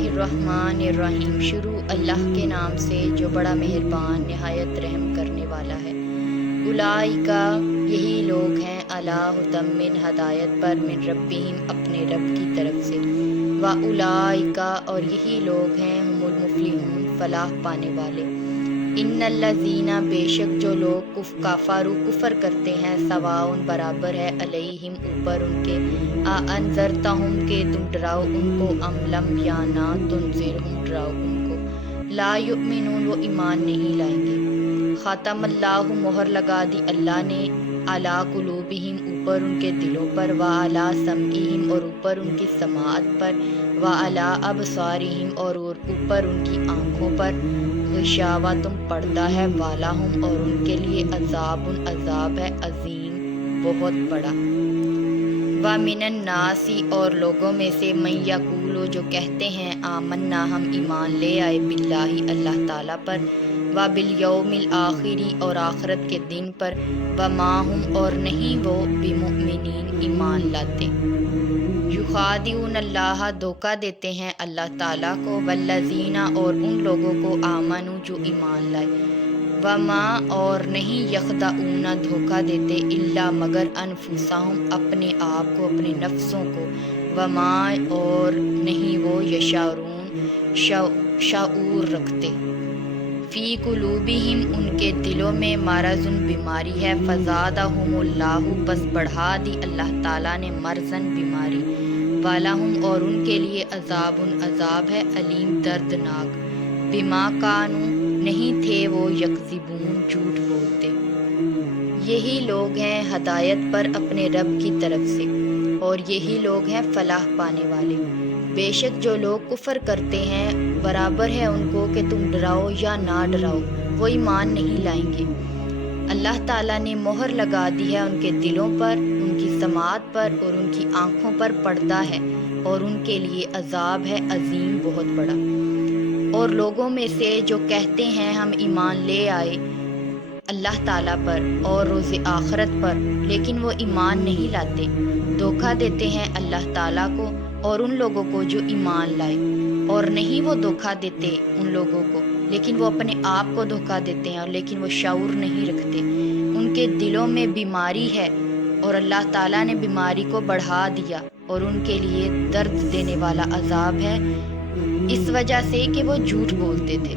बिस्मिल्लाहिर्रहमानिर्रहीम। शुरू अल्लाह के नाम से जो बड़ा मेहरबान नहायत रहम करने वाला है। उलाइका यही लोग हैं अला हुदम मिन हदायत पर मिन रब्बिहिम अपने रब की तरफ से। व उलाइका और यही लोग हैं हुमुल मुफलिहून फलाह पाने वाले। इन्नल्लज़ीना बेशक जो लोग काफ़ारू कुफ़र करते हैं सवाउन बराबर है अलैहिम ऊपर उनके आ अनज़रतहुम के तुम डराओ उनको अम लम या ना तुनज़िरहुम डराओ उनको ला युमिनून वो ईमान नहीं लाएंगे। ख़ातमल्लाहु मोहर लगा दी अल्लाह ने अला कुलूबिहिम ऊपर उनके दिलों पर व अला समईहिम और ऊपर उनकी समाअत पर व अला अबसारिहिम और ऊपर उनकी आँखों पर गिशावा तुम पर्दा है वाला हूँ और उनके लिए अजाबुन अजाब है अजीम बहुत बड़ा। व मिनन नासी और लोगों में से मन यकूलो जो कहते हैं आमन्ना हम ईमान ले आए बिल्लाही अल्लाह ताला पर व बिलयौमिल आखिरी और आखरत के दिन पर व माहुम और नहीं वो बिमुमिनीन ईमान लाते। युखादिऊन अल्लाह धोखा देते हैं अल्लाह ताला को वल्लज़ीना और उन लोगों को आमनू जो ईमान लाए वमा और नहीं यखदाऊना धोखा देते इल्ला मगर अनफुसाहुम अपने आप को अपने नफ्सों को वमा और नहीं वो यशारून शऊर रखते फ़ी कुलूबिहिम उनके दिलों में मारज़ुन बीमारी है फ़ज़ादहुमुल्लाहु बस बढ़ा दी अल्लाह ताला ने मरज़न बीमारी वालाहुम और उनके लिए अज़ाबुन अज़ाब है अलीम दर्दनाक बिमा कानू नहीं थे वो यकज़िबून झूठ बोलते। यही लोग हैं हदायत पर अपने रब की तरफ से और यही लोग हैं फलाह पाने वाले। बेशक जो लोग कुफ़र करते हैं बराबर है उनको कि तुम डराओ या ना डराओ वो ईमान नहीं लाएंगे। अल्लाह ताला ने मोहर लगा दी है उनके दिलों पर उनकी समाअत पर और उनकी आँखों पर पर्दा है और उनके लिए अजाब है अजीम बहुत बड़ा। और लोगों में से जो कहते हैं हम ईमान ले आए अल्लाह ताला पर और रोज़े आखरत पर लेकिन वो ईमान नहीं लाते धोखा देते हैं अल्लाह ताला को और उन लोगों को जो ईमान लाए और नहीं वो धोखा देते उन लोगों को लेकिन वो अपने आप को धोखा देते हैं और लेकिन वो शऊर नहीं रखते। उनके दिलों में बीमारी है और अल्लाह ताला ने बीमारी को बढ़ा दिया और उनके लिए दर्द देने वाला अजाब है इस वजह से कि वो झूठ बोलते थे।